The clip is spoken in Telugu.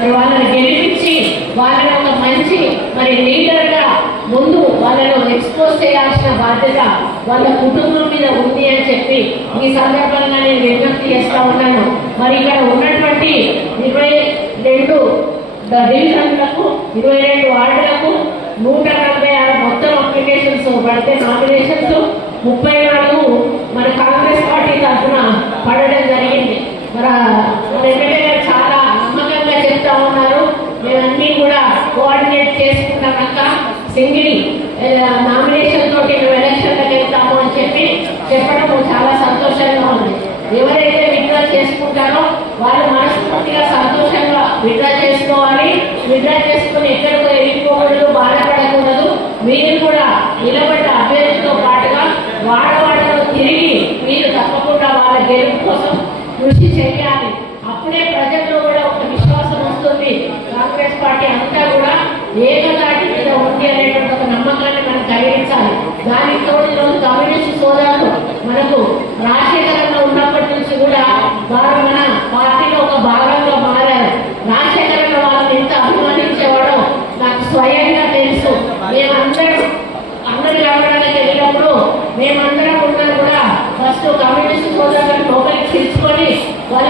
మరి వాళ్ళని గెలిపించి వాళ్ళని ఒక మంచి మరి లీడర్గా ముందు వాళ్ళను ఎక్స్పోజ్ చేయాల్సిన బాధ్యత వాళ్ళ కుటుంబం మీద ఉంది అని చెప్పి ఈ సందర్భంగా నేను విజ్ఞప్తి చేస్తా ఉన్నాను. మరి ఇక్కడ ఉన్నటువంటి 22 డివిజన్లకు 22 వార్డులకు 146 మొత్తం అప్లికేషన్స్ పడితే నామినేషన్స్ 34 మన కాంగ్రెస్ పార్టీ తరఫున పడడం జరిగింది. మరి ఎమ్మెల్యే చాలా నమ్మకంగా చెప్తా ఉన్నారు, మేమన్నీ కూడా కోఆర్డినేట్ చేసుకున్నాక సింగిల్ నామినేషన్ తోటి మేము ఎలక్షన్లకు వెళ్తాము అని చెప్పడం చాలా సంతోషంగా ఉంది. ఎవరైతే విత్డ్రా చేసుకుంటారో వాళ్ళు మనస్ఫూర్తిగా సంతోషంగా విత్డ్రా చేసుకోవాలి. విత్డ్రా చేసుకుని ఎక్కడికో వెళ్ళిపోకూడదు, బాధపడకూడదు. మీరు కూడా నిలబడ్డ అభ్యర్థితో పాటుగా వాడవాడలో తిరిగి మీరు తప్పకుండా వాళ్ళ గెలుపు కోసం కృషి చేయాలి. అప్పుడే ప్రజల్లో కూడా ఒక విశ్వాసం వస్తుంది, కాంగ్రెస్ పార్టీ అంతా కూడా ఏకదాటి మీద ఉంది అనేటువంటి ఒక నమ్మకాన్ని మనం కలిగించాలి. దానికి తోడు ఈరోజు కమ్యూనిస్ట్ సోదరులు మనకు రాజశేఖరంలో ఉన్నప్పటి నుంచి కూడా వారు మన పార్టీలో ఒక భాగంగా మారారు. రాజశేఖరంలో వాళ్ళని ఎంత అభిమానించేవాడో నాకు స్వయంగా తెలుసు. అందరూ రావడానికి వెళ్ళినప్పుడు మేమందరం ఉన్నా కూడా ఫస్ట్ కమ్యూనిస్ట్ సోదరులను లోపలికి తీసుకొని వాళ్ళ